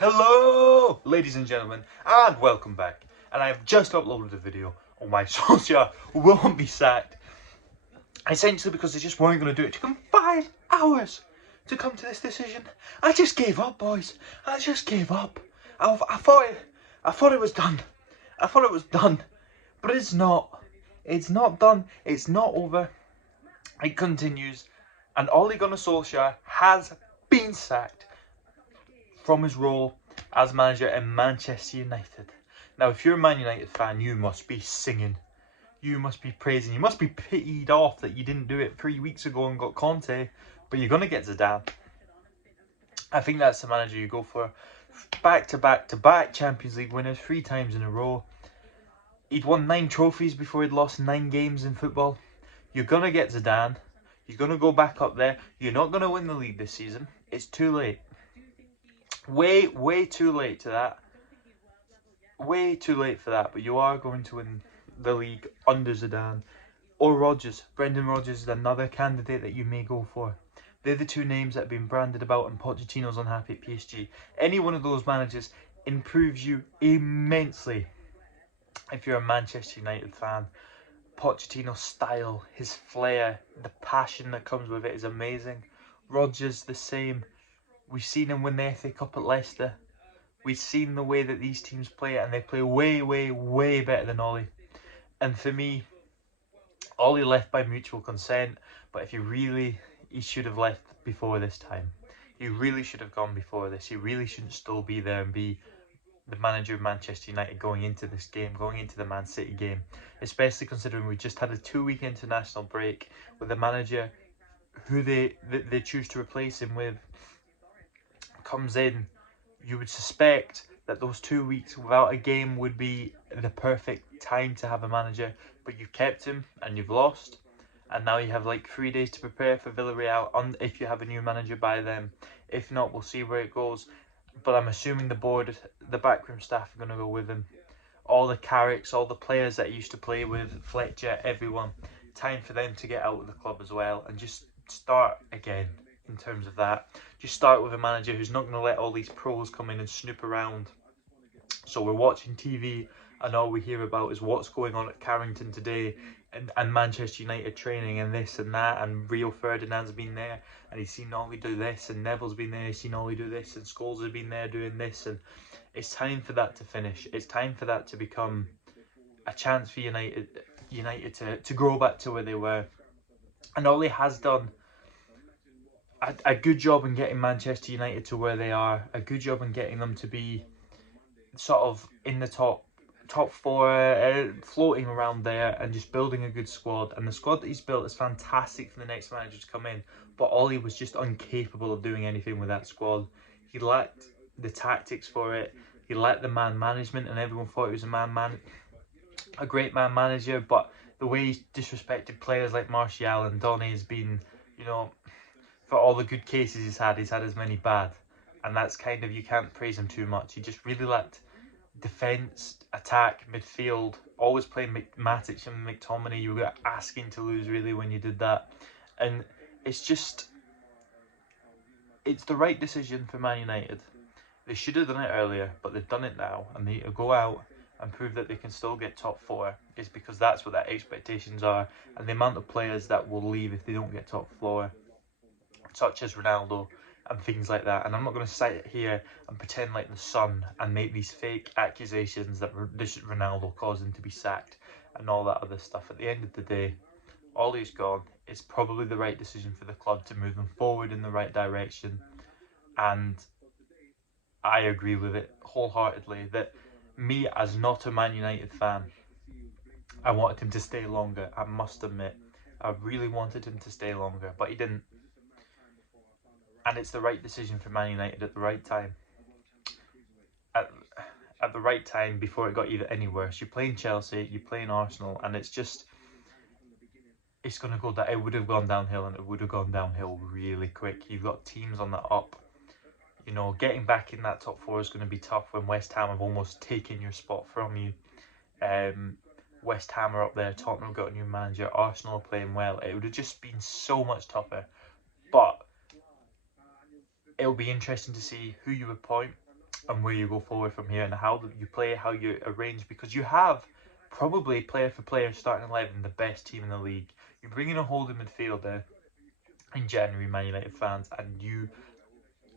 Hello, ladies and gentlemen, and welcome back. And I have just uploaded a video on why Solskjaer won't be sacked. Essentially because they just weren't going to do it. It took them 5 hours to come to this decision. I just gave up, boys. I just gave up. I thought it was done. I thought it was done, but it's not. It's not done. It's not over. It continues, and Ole Gunnar Solskjaer has been sacked from his role as manager in Manchester United. Now, if you're a Man United fan, you must be singing. You must be praising. You must be pitied off that you didn't do it 3 weeks ago and got Conte. But you're going to get Zidane. I think that's the manager you go for. Back-to-back Champions League winners 3 times in a row. He'd won 9 trophies before he'd lost 9 games in football. You're going to get Zidane. You're going to go back up there. You're not going to win the league this season. It's too late. Way too late to that. Way too late for that. But you are going to win the league under Zidane. Or Rodgers. Brendan Rodgers is another candidate that you may go for. They're the 2 names that have been branded about, and Pochettino's unhappy at PSG. Any one of those managers improves you immensely. If you're a Manchester United fan, Pochettino's style, his flair, the passion that comes with it is amazing. Rodgers the same. We've seen him win the FA Cup at Leicester. We've seen the way that these teams play, and they play way better than Ole. And for me, Ole left by mutual consent, but if he should have left before this time. He really should have gone before this. He really shouldn't still be there and be the manager of Manchester United going into this game, going into the Man City game. Especially considering we just had a 2-week international break with a manager who they choose to replace him with comes in. You would suspect that those 2 weeks without a game would be the perfect time to have a manager, but you've kept him and you've lost, and now you have like 3 days to prepare for Villarreal if you have a new manager by then. If not, we'll see where it goes, but I'm assuming the board, the backroom staff are going to go with him. All the Carricks, all the players that he used to play with, Fletcher, everyone. Time for them to get out of the club as well and just start again. In terms of that, just start with a manager who's not going to let all these pros come in and snoop around. So we're watching TV and all we hear about is what's going on at Carrington today, and Manchester United training and this and that, and Rio Ferdinand's been there and he's seen Ole do this, and Neville's been there, he's seen Ole do this, and Scholes has been there doing this. And it's time for that to finish. It's time for that to become a chance for United to grow back to where they were. And Ole has done a good job in getting Manchester United to where they are, a good job in getting them to be sort of in the top 4, floating around there, and just building a good squad. And the squad that he's built is fantastic for the next manager to come in, but Ole was just incapable of doing anything with that squad. He lacked the tactics for it, he lacked the man management, and everyone thought he was a great man manager, but the way he's disrespected players like Martial and Donny has been, for all the good cases he's had as many bad. And that's kind of, you can't praise him too much. He just really lacked defence, attack, midfield, always playing Matic and McTominay. You were asking to lose really when you did that. And it's the right decision for Man United. They should have done it earlier, but they've done it now. And they go out and prove that they can still get top 4, is because that's what their expectations are. And the amount of players that will leave if they don't get top 4, such as Ronaldo and things like that. And I'm not going to sit here and pretend like the Sun and make these fake accusations that this Ronaldo caused him to be sacked and all that other stuff. At the end of the day, Ole's gone. It's probably the right decision for the club to move them forward in the right direction, and I agree with it wholeheartedly. That me, as not a Man United fan, I wanted him to stay longer. I must admit, I really wanted him to stay longer, but he didn't. And it's the right decision for Man United at the right time. At the right time, before it got any worse. You're playing Chelsea, you're playing Arsenal, and it's going to go down. It would have gone downhill, and it would have gone downhill really quick. You've got teams on the up. Getting back in that top 4 is going to be tough when West Ham have almost taken your spot from you. West Ham are up there, Tottenham have got a new manager, Arsenal are playing well. It would have just been so much tougher. But it'll be interesting to see who you appoint. and where you go forward from here, and how you play, how you arrange, because you have probably player for player starting 11 the best team in the league. You bring in a holding midfielder in January, Man United fans, and you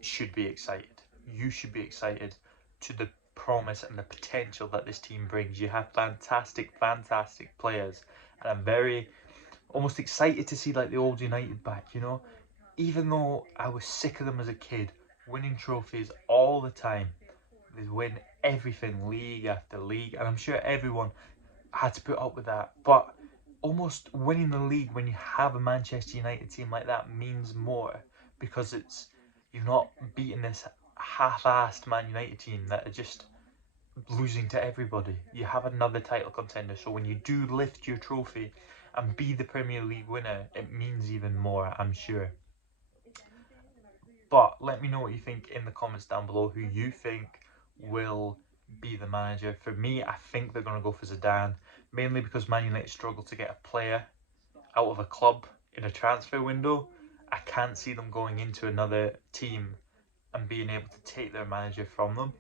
should be excited. You should be excited to the promise and the potential that this team brings. You have fantastic players, and I'm very almost excited to see like the old United back, you know. Even though I was sick of them as a kid, winning trophies all the time. They win everything, league after league, and I'm sure everyone had to put up with that. But almost winning the league when you have a Manchester United team like that means more, because it's you're not beating this half-assed Man United team that are just losing to everybody. You have another title contender, so when you do lift your trophy and be the Premier League winner, it means even more, I'm sure. But let me know what you think in the comments down below, who you think will be the manager. For me, I think they're going to go for Zidane, mainly because Man United struggle to get a player out of a club in a transfer window. I can't see them going into another team and being able to take their manager from them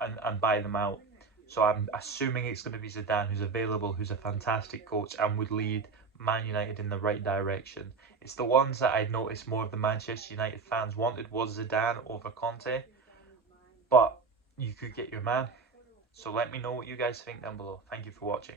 and buy them out. So I'm assuming it's going to be Zidane, who's available, who's a fantastic coach and would lead Man United in the right direction. It's the ones that I noticed more of the Manchester United fans wanted was Zidane over Conte. But you could get your man. So let me know what you guys think down below. Thank you for watching.